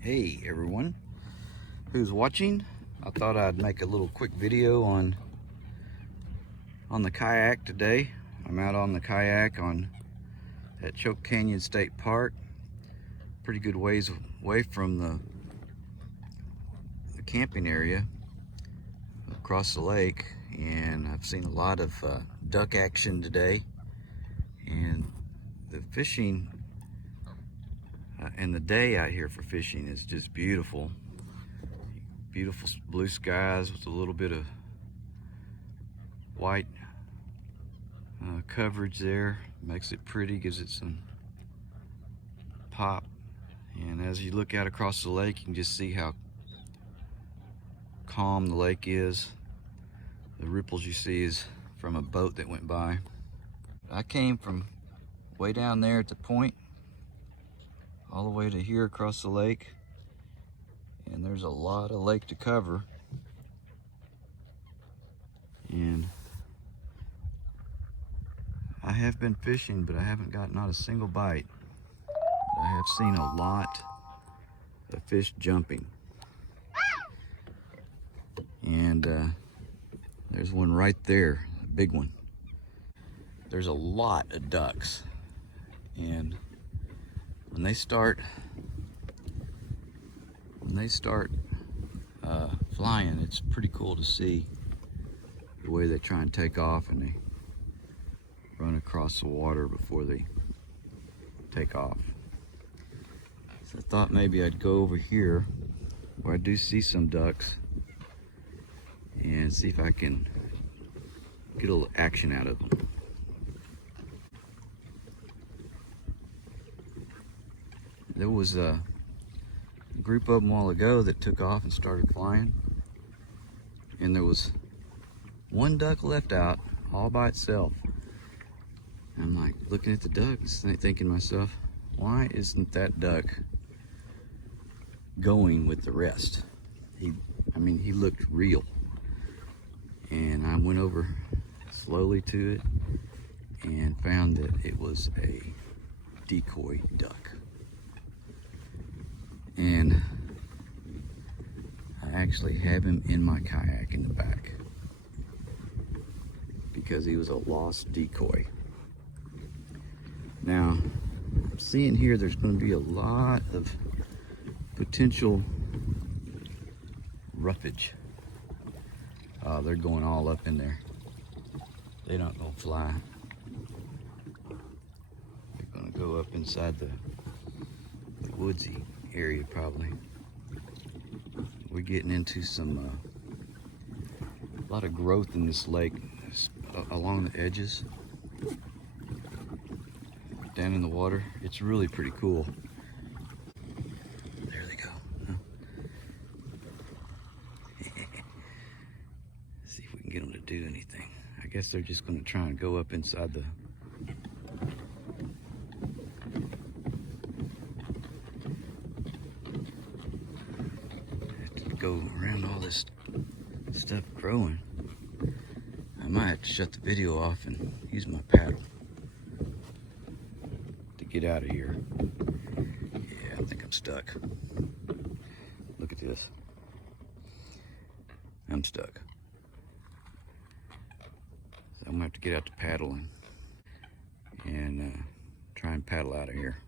Hey everyone who's watching. I thought I'd make a little quick video on the kayak today. I'm out on the kayak at Choke Canyon State Park, pretty good ways away from the camping area across the lake, and I've seen a lot of duck action today, and the fishing and the day out here for fishing is just beautiful. Beautiful blue skies with a little bit of white coverage there. Makes it pretty, gives it some pop. And as you look out across the lake, you can just see how calm the lake is. The ripples you see is from a boat that went by. I came from way down there at the point all the way to here across the lake, and there's a lot of lake to cover, and I have been fishing, but I haven't got not a single bite. But I have seen a lot of fish jumping, and there's one right there, a big one. There's a lot of ducks, and when they start flying, it's pretty cool to see the way they try and take off, and they run across the water before they take off. So I thought maybe I'd go over here where I do see some ducks and see if I can get a little action out of them. There was a group of them a while ago that took off and started flying, and there was one duck left out all by itself. I'm like looking at the ducks and thinking to myself, why isn't that duck going with the rest? He looked real. And I went over slowly to it and found that it was a decoy duck. And I actually have him in my kayak in the back because he was a lost decoy. Now, I'm seeing here there's going to be a lot of potential roughage. They're going all up in there. They don't go fly. They're going to go up inside the woodsy area probably. We're getting into some a lot of growth in this lake along the edges, down in the water. It's really pretty cool. There they go. Huh? See if we can get them to do anything. I guess they're just going to try and go up inside the go around all this stuff growing. I might have to shut the video off and use my paddle to get out of here. Yeah, I think I'm stuck. Look at this. I'm stuck. So I'm gonna have to get out the paddle and try and paddle out of here.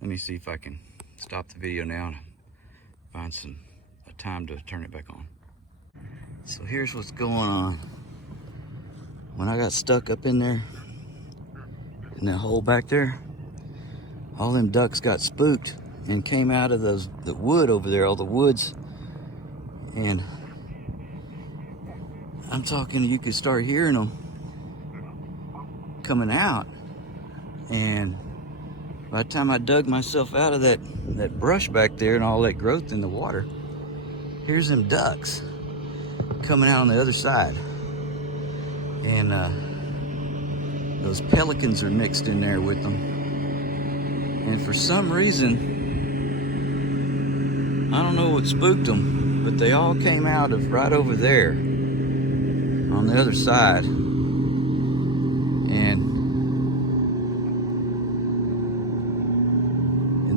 Let me see if I can stop the video now and find a time to turn it back on. So here's what's going on. When I got stuck up in there, in that hole back there, all them ducks got spooked and came out of the wood over there, all the woods. And I'm talking, you could start hearing them coming out. And by the time I dug myself out of that brush back there and all that growth in the water, here's them ducks coming out on the other side. And those pelicans are mixed in there with them. And for some reason, I don't know what spooked them, but they all came out of right over there on the other side. And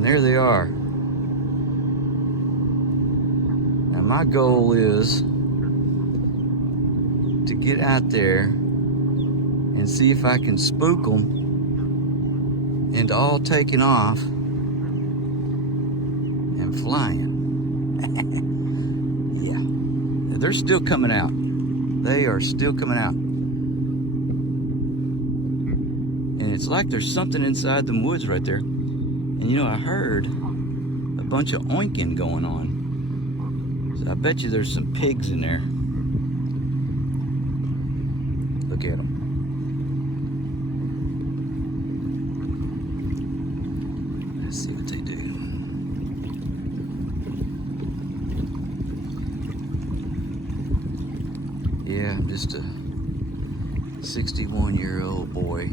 there they are. Now my goal is to get out there and see if I can spook them into all taking off and flying. Yeah, they're still coming out. They are still coming out. And it's like there's something inside them woods right there. And you know, I heard a bunch of oinking going on. So I bet you there's some pigs in there. Look at them. Let's see what they do. Yeah, I'm just a 61-year-old boy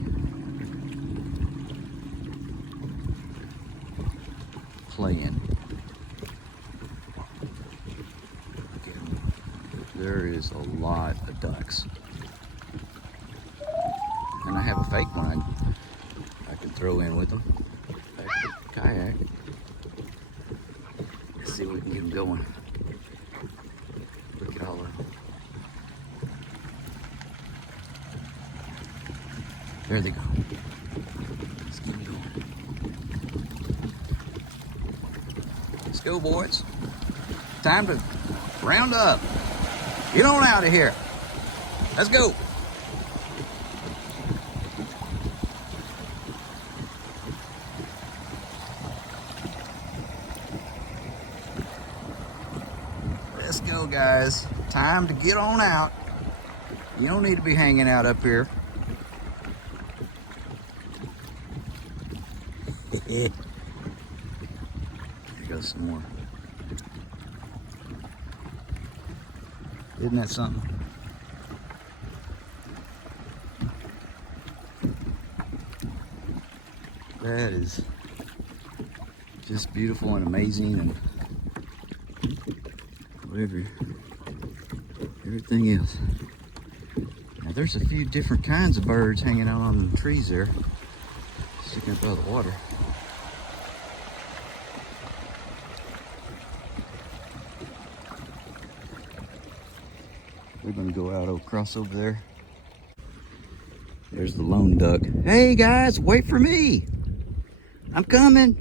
playing. Look at them. There is a lot of ducks. And I have a fake one I can throw in with them. Kayak. Let's see if we can get them going. Look at all of them. There they go. Let's get them going. Let's go, boys. Time to round up. Get on out of here. Let's go. Let's go, guys. Time to get on out. You don't need to be hanging out up here. There goes some more. Isn't that something? That is just beautiful and amazing and whatever, everything else. Now there's a few different kinds of birds hanging out on the trees there, sticking up out of the water. We're gonna go out across over there. There's the lone duck. Hey guys, wait for me. I'm coming.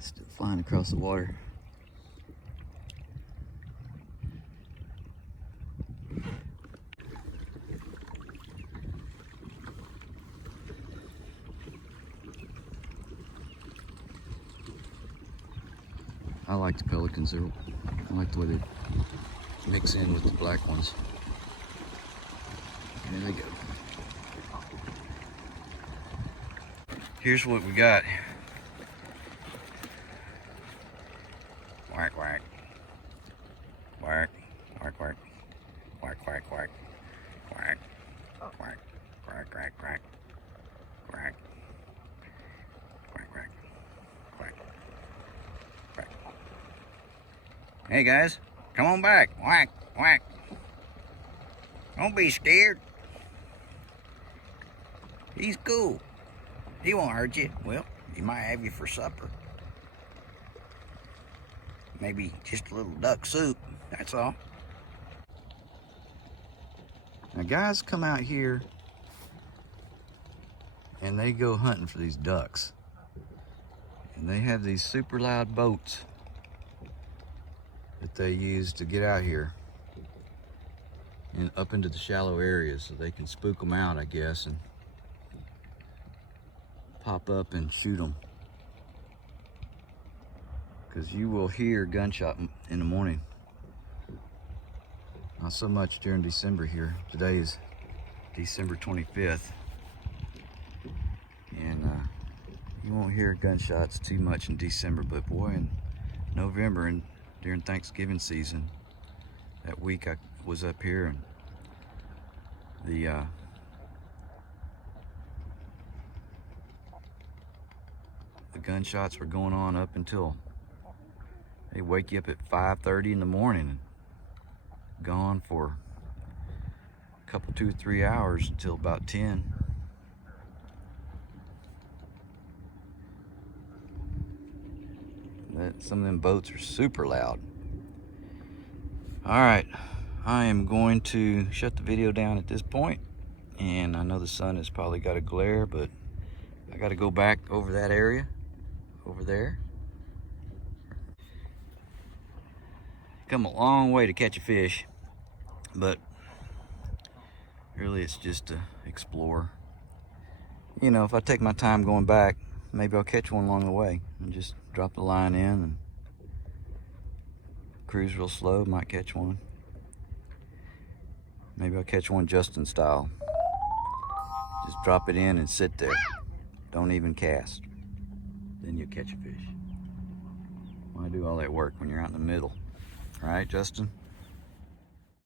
Still flying across the water. I like the pelicans. I like the way they mix in with the black ones. There they go. Here's what we got. Quack, quack. Quack, quack, quack. Quack, quack, quack. Quack, quack, quack, quack, quack. Quack. Quack, quack. Quack. Quack. Hey guys, come on back. Quack, quack. Don't be scared. He's cool. He won't hurt you. Well, he might have you for supper. Maybe just a little duck soup, that's all. Now guys come out here and they go hunting for these ducks. And they have these super loud boats that they use to get out here and up into the shallow areas so they can spook them out, I guess, and pop up and shoot them. Because you will hear gunshot in the morning. Not so much during December here. Today is December 25th. And you won't hear gunshots too much in December, but boy, in November and during Thanksgiving season, that week I was up here and the gunshots were going on up until they wake you up at 5:30 in the morning and gone for a couple, 2-3 hours until about 10. Some of them boats are super loud. All right, I am going to shut the video down at this point, and I know the sun has probably got a glare, but I got to go back over that area over there. Come a long way to catch a fish, but really it's just to explore. You know, if I take my time going back, maybe I'll catch one along the way and just drop the line in and cruise real slow, might catch one. Maybe I'll catch one Justin style. Just drop it in and sit there. Don't even cast. Then you'll catch a fish. Why do all that work when you're out in the middle? Right, Justin?